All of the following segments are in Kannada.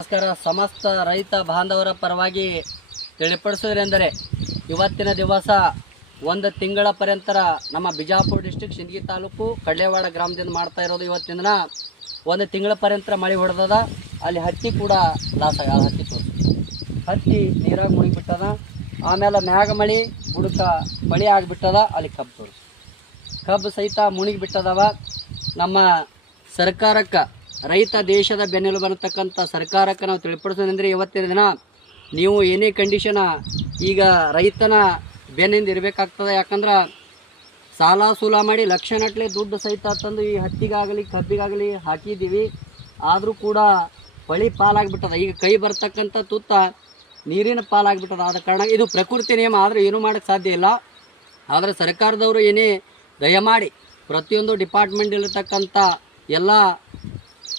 ನಮಸ್ಕಾರ. ಸಮಸ್ತ ರೈತ ಬಾಂಧವರ ಪರವಾಗಿ ತಿಳಿಪಡಿಸುವುದೆಂದರೆ ಇವತ್ತಿನ ದಿವಸ ಒಂದು ತಿಂಗಳ ಪರ್ಯಂತರ ನಮ್ಮ ಬಿಜಾಪುರ ಡಿಸ್ಟ್ರಿಕ್ಟ್ ಸಿಂದಗಿ ತಾಲೂಕು ಕಡ್ಲೇವಾಡ ಗ್ರಾಮದಿಂದ ಮಾಡ್ತಾ ಇರೋದು. ಇವತ್ತಿನ ದಿನ ಒಂದು ತಿಂಗಳ ಪರ್ಯಂತರ ಮಳೆ ಹೊಡೆದದ. ಅಲ್ಲಿ ಹತ್ತಿ ಕೂಡ ಲಾಸ್ ಆಗ ಹತ್ತಿ ನೀರಾಗ ಮುಳುಗಿಬಿಟ್ಟದ. ಆಮೇಲೆ ಮ್ಯಾಗ ಮಳೆ ಬುಡಕ ಮಳೆ ಆಗಿಬಿಟ್ಟದ. ಅಲ್ಲಿ ಕಬ್ಬು ಸಹಿತ ಮುಳುಗಿಬಿಟ್ಟದವ. ನಮ್ಮ ಸರ್ಕಾರಕ್ಕೆ ರೈತ ದೇಶದ ಬೆನ್ನೆಲುಬು ಅನ್ನತಕ್ಕಂಥ ಸರ್ಕಾರಕ್ಕೆ ನಾವು ತಿಳಿಪಡಿಸೋದಂದರೆ ಇವತ್ತಿನ ದಿನ ನೀವು ಏನೇ ಕಂಡೀಷನ ಈಗ ರೈತನ ಬೆನ್ನಿಂದ ಇರಬೇಕಾಗ್ತದೆ. ಯಾಕಂದ್ರೆ ಸಾಲ ಸೂಲ ಮಾಡಿ ಲಕ್ಷಗಟ್ಟಲೆ ದುಡ್ಡು ಸಹಿತ ತಂದು ಈ ಹತ್ತಿಗಾಗಲಿ ಕಬ್ಬಿಗಾಗಲಿ ಹಾಕಿದ್ದೀವಿ. ಆದರೂ ಕೂಡ ಹೊಳಿ ಪಾಲಾಗಿಬಿಟ್ಟದ. ಈಗ ಕೈ ಬರ್ತಕ್ಕಂಥ ತುತ್ತ ನೀರಿನ ಪಾಲಾಗಿಬಿಟ್ಟದ. ಆದ ಕಾರಣ ಇದು ಪ್ರಕೃತಿ ನಿಯಮ, ಆದರೆ ಏನೂ ಮಾಡೋಕ್ಕೆ ಸಾಧ್ಯ ಇಲ್ಲ. ಆದರೆ ಸರ್ಕಾರದವರು ಏನೇ ದಯಮಾಡಿ ಪ್ರತಿಯೊಂದು ಡಿಪಾರ್ಟ್ಮೆಂಟ್ ಇರತಕ್ಕಂಥ ಎಲ್ಲ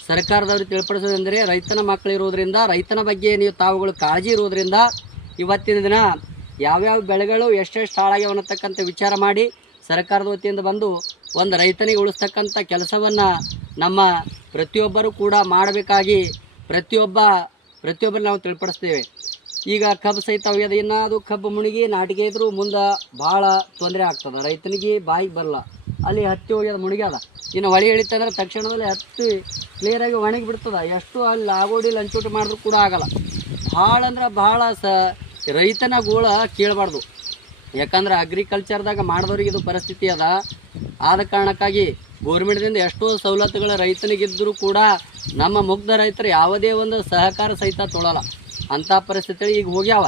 ಸರ್ಕಾರದವ್ರಿಗೆ ತಿಳಿಪಡಿಸೋದೆಂದರೆ ರೈತನ ಮಕ್ಕಳಿರೋದ್ರಿಂದ, ರೈತನ ಬಗ್ಗೆ ನೀವು ತಾವುಗಳು ಕಾಳಜಿ ಇರೋದ್ರಿಂದ ಇವತ್ತಿನ ದಿನ ಯಾವ್ಯಾವ ಬೆಳೆಗಳು ಎಷ್ಟೆಷ್ಟು ಹಾಳಾಗ್ಯಾವ ಅನ್ನತಕ್ಕಂಥ ವಿಚಾರ ಮಾಡಿ ಸರ್ಕಾರದ ವತಿಯಿಂದ ಬಂದು ಒಂದು ರೈತನಿಗೆ ಉಳಿಸ್ತಕ್ಕಂಥ ಕೆಲಸವನ್ನು ನಮ್ಮ ಪ್ರತಿಯೊಬ್ಬರೂ ಕೂಡ ಮಾಡಬೇಕಾಗಿ ಪ್ರತಿಯೊಬ್ಬರು ನಾವು ತಿಳಿಪಡಿಸ್ತೇವೆ. ಈಗ ಕಬ್ಬು ಸಹಿತ ಒಯ್ಯದ, ಇನ್ನು ಅದು ಕಬ್ಬು ಮುಳುಗಿ ನಾಟಿಗೆ ಇದ್ರೂ ಮುಂದೆ ಭಾಳ ತೊಂದರೆ ಆಗ್ತದೆ. ರೈತನಿಗೆ ಬಾಯಿಗೆ ಬರಲ್ಲ. ಅಲ್ಲಿ ಹತ್ತಿ ಒಯ್ಯೋದು ಮುಳುಗ್ಯದ. ಇನ್ನು ಹೊಳಿ ಎಳಿತಂದ್ರೆ ತಕ್ಷಣದಲ್ಲಿ ಹತ್ತಿ ಕ್ಲಿಯರಾಗಿ ಒಣಗಿ ಬಿಡ್ತದೆ. ಎಷ್ಟು ಅಲ್ಲಿ ಆಗೋಡಿ ಲಂಚೋಟಿ ಮಾಡಿದ್ರು ಕೂಡ ಆಗಲ್ಲ. ಭಾಳ ಅಂದ್ರೆ ಭಾಳ ರೈತನ ಗೋಳ ಕೇಳಬಾರ್ದು. ಯಾಕಂದ್ರೆ ಅಗ್ರಿಕಲ್ಚರ್ದಾಗ ಮಾಡಿದವ್ರಿಗೆ ಇದು ಪರಿಸ್ಥಿತಿ ಅದ. ಆದ ಕಾರಣಕ್ಕಾಗಿ ಗೋರ್ಮೆಂಟ್ದಿಂದ ಎಷ್ಟೋ ಸವಲತ್ತುಗಳು ರೈತನಿಗಿದ್ದರೂ ಕೂಡ ನಮ್ಮ ಮುಗ್ಧ ರೈತರು ಯಾವುದೇ ಒಂದು ಸಹಕಾರ ಸಹಿತ ತೊಳಲ್ಲ. ಅಂಥ ಪರಿಸ್ಥಿತಿ ಈಗ ಹೋಗ್ಯಾವ.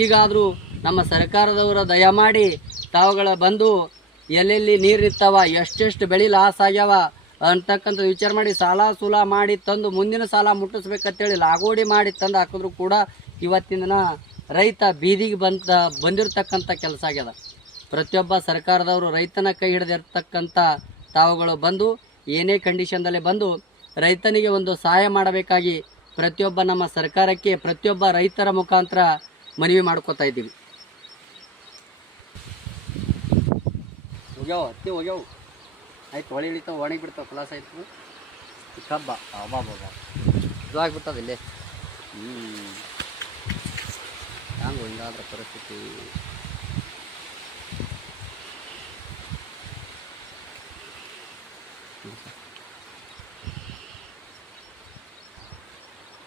ಈಗಾದರೂ ನಮ್ಮ ಸರ್ಕಾರದವರ ದಯಮಾಡಿ ತಾವುಗಳ ಬಂದು ಎಲ್ಲೆಲ್ಲಿ ನೀರು ನಿಂತಾವ, ಎಷ್ಟೆಷ್ಟು ಬೆಳೆ ಲಾಸ್ ಆಗ್ಯಾವ ಅಂತಕ್ಕಂಥ ವಿಚಾರ ಮಾಡಿ ಸಾಲ ಸೂಲ ಮಾಡಿ ತಂದು ಮುಂದಿನ ಸಾಲ ಮುಟ್ಟಿಸ್ಬೇಕಂತೇಳಿ ಲಾಗೋಡಿ ಮಾಡಿ ತಂದು ಹಾಕಿದ್ರು ಕೂಡ ಇವತ್ತಿನ ದಿನ ರೈತ ಬೀದಿಗೆ ಬಂದಿರತಕ್ಕಂಥ ಕೆಲಸ ಆಗ್ಯದ. ಪ್ರತಿಯೊಬ್ಬ ಸರ್ಕಾರದವರು ರೈತನ ಕೈ ಹಿಡಿದಿರ್ತಕ್ಕಂಥ ತಾವುಗಳು ಬಂದು ಏನೇ ಕಂಡೀಷನ್ದಲ್ಲೇ ಬಂದು ರೈತನಿಗೆ ಒಂದು ಸಹಾಯ ಮಾಡಬೇಕಾಗಿ ಪ್ರತಿಯೊಬ್ಬ ನಮ್ಮ ಸರ್ಕಾರಕ್ಕೆ ಪ್ರತಿಯೊಬ್ಬ ರೈತರ ಮುಖಾಂತರ ಮನವಿ ಮಾಡ್ಕೋತಾ ಇದ್ದೀವಿ. ಹತ್ತಿ ಹೋಗ್ಯಾವು ಆಯ್ತು, ಹೊಳಿ ಇಳಿತಾವೆ, ಒಣಗಿ ಬಿಡ್ತಾವೆ, ಕ್ಲಾಸ್ ಆಯ್ತು. ಕಬ್ಬ ಅಬ್ಬಾ ಇದು ಆಗ್ಬಿಟ್ಟದ ಇಲ್ಲೇ. ಹಂಗೆ ಹಿಂಗಾದ್ರ ಪರಿಸ್ಥಿತಿ.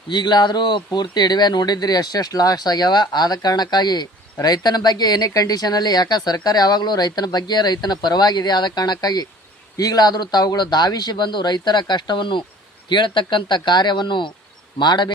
ಈಗಲಾದರೂ ಪೂರ್ತಿ ಇಡಿವೆ ನೋಡಿದ್ರಿ ಎಷ್ಟೆಷ್ಟು ಲಾಸ್ ಆಗ್ಯಾವ. ಆದ ಕಾರಣಕ್ಕಾಗಿ ರೈತನ ಬಗ್ಗೆ ಏನೇ ಕಂಡೀಷನಲ್ಲಿ, ಯಾಕೆ ಸರ್ಕಾರ ಯಾವಾಗಲೂ ರೈತನ ಬಗ್ಗೆ ರೈತನ ಪರವಾಗಿದೆ. ಆದ ಕಾರಣಕ್ಕಾಗಿ ಈಗಲಾದರೂ ತಾವುಗಳು ಧಾವಿಸಿ ಬಂದು ರೈತರ ಕಷ್ಟವನ್ನು ಕೇಳತಕ್ಕಂಥ ಕಾರ್ಯವನ್ನು ಮಾಡಬೇಕು.